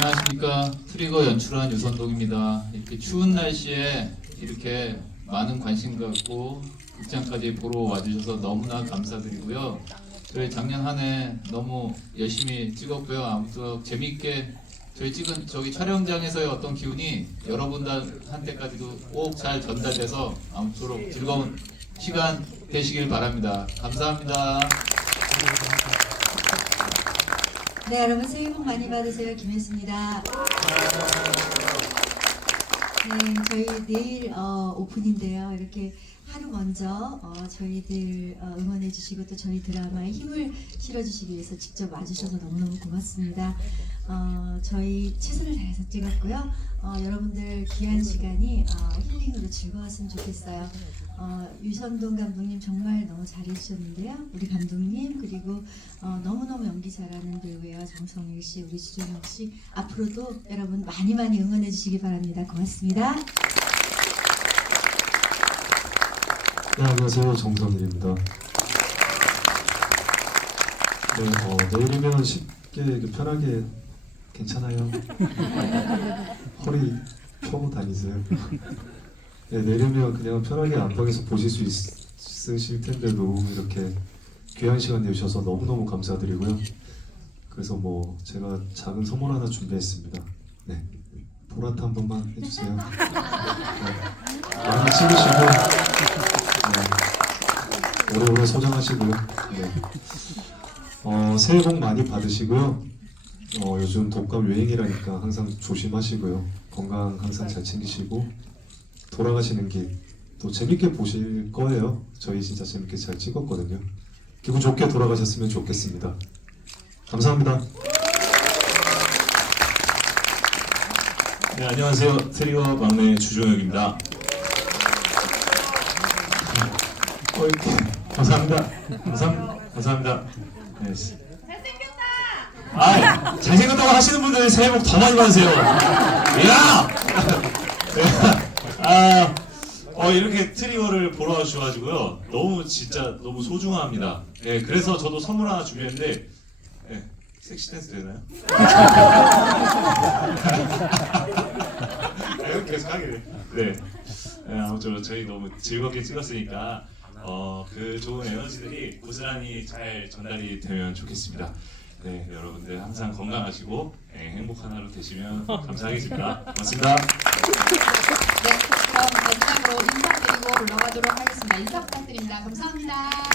안녕하십니까 트리거 연출한 유선동입니다. 이렇게 추운 날씨에 이렇게 많은 관심 갖고 극장까지 보러 와주셔서 너무나 감사드리고요. 저희 작년 한 해 너무 열심히 찍었고요. 아무튼 재미있게 저희 찍은 저기 촬영장에서의 어떤 기운이 여러분들한테까지도 꼭 잘 전달돼서 아무쪼록 즐거운 시간 되시길 바랍니다. 감사합니다. 네, 여러분 새해 복 많이 받으세요. 김혜수입니다. 네, 저희 내일 어, 오픈인데요. 이렇게 하루 먼저 어, 저희들 어, 응원해 주시고 또 저희 드라마에 힘을 실어 주시기 위해서 직접 와주셔서 너무너무 고맙습니다. 어, 저희 최선을 다해서 찍었고요. 어, 여러분들 귀한 시간이 어, 힐링으로 즐거웠으면 좋겠어요. 어, 유선동 감독님 정말 너무 잘해주셨는데요. 우리 감독님 그리고 어, 너무너무 연기 잘하는 배우예요. 정성일 씨, 우리 주정혁 씨 앞으로도 여러분 많이 많이 응원해 주시기 바랍니다. 고맙습니다. 네, 안녕하세요. 정성일입니다. 네, 어, 내일이면 쉽게 편하게 괜찮아요. 허리 펴고 다니세요. 네, 내일이면 그냥 편하게 안방에서 보실 수 있, 있으실 텐데도 이렇게 귀한 시간 내주셔서 너무너무 감사드리고요. 그래서 뭐 제가 작은 선물 하나 준비했습니다. 네, 보라트 한 번만 해주세요. 네, 많이 찍으시고 네. 오래오래 소장하시고요. 네. 어, 새해 복 많이 받으시고요. 어, 요즘 독감 유행이라니까 항상 조심하시고요. 건강 항상 잘 챙기시고 돌아가시는 길 또 재밌게 보실 거예요. 저희 진짜 재밌게 잘 찍었거든요. 기분 좋게 돌아가셨으면 좋겠습니다. 감사합니다. 네, 안녕하세요. 트리거 막내 주종혁입니다. 어, 이렇게 감사합니다. 감사합니다. 감사합니다. 네. 아, 잘생겼다고 하시는 분들 새해 복 더 많이 받으세요. 야! 아, 어, 이렇게 트리거를 보러 와주셔가지고요. 너무 진짜 너무 소중합니다. 네, 그래서 저도 선물 하나 준비했는데, 네, 섹시 댄스 되나요? 네, 계속 하게 돼. 네. 네, 아무쪼록 저희 너무 즐겁게 찍었으니까 어, 그 좋은 에너지들이 고스란히 잘 전달이 되면 좋겠습니다. 네, 여러분들 항상 건강하시고 네, 행복한 하루 되시면 감사하겠습니다. 고맙습니다. 네, 그럼 마지막으로 인사드리고 올라가도록 하겠습니다. 인사 부탁드립니다. 감사합니다.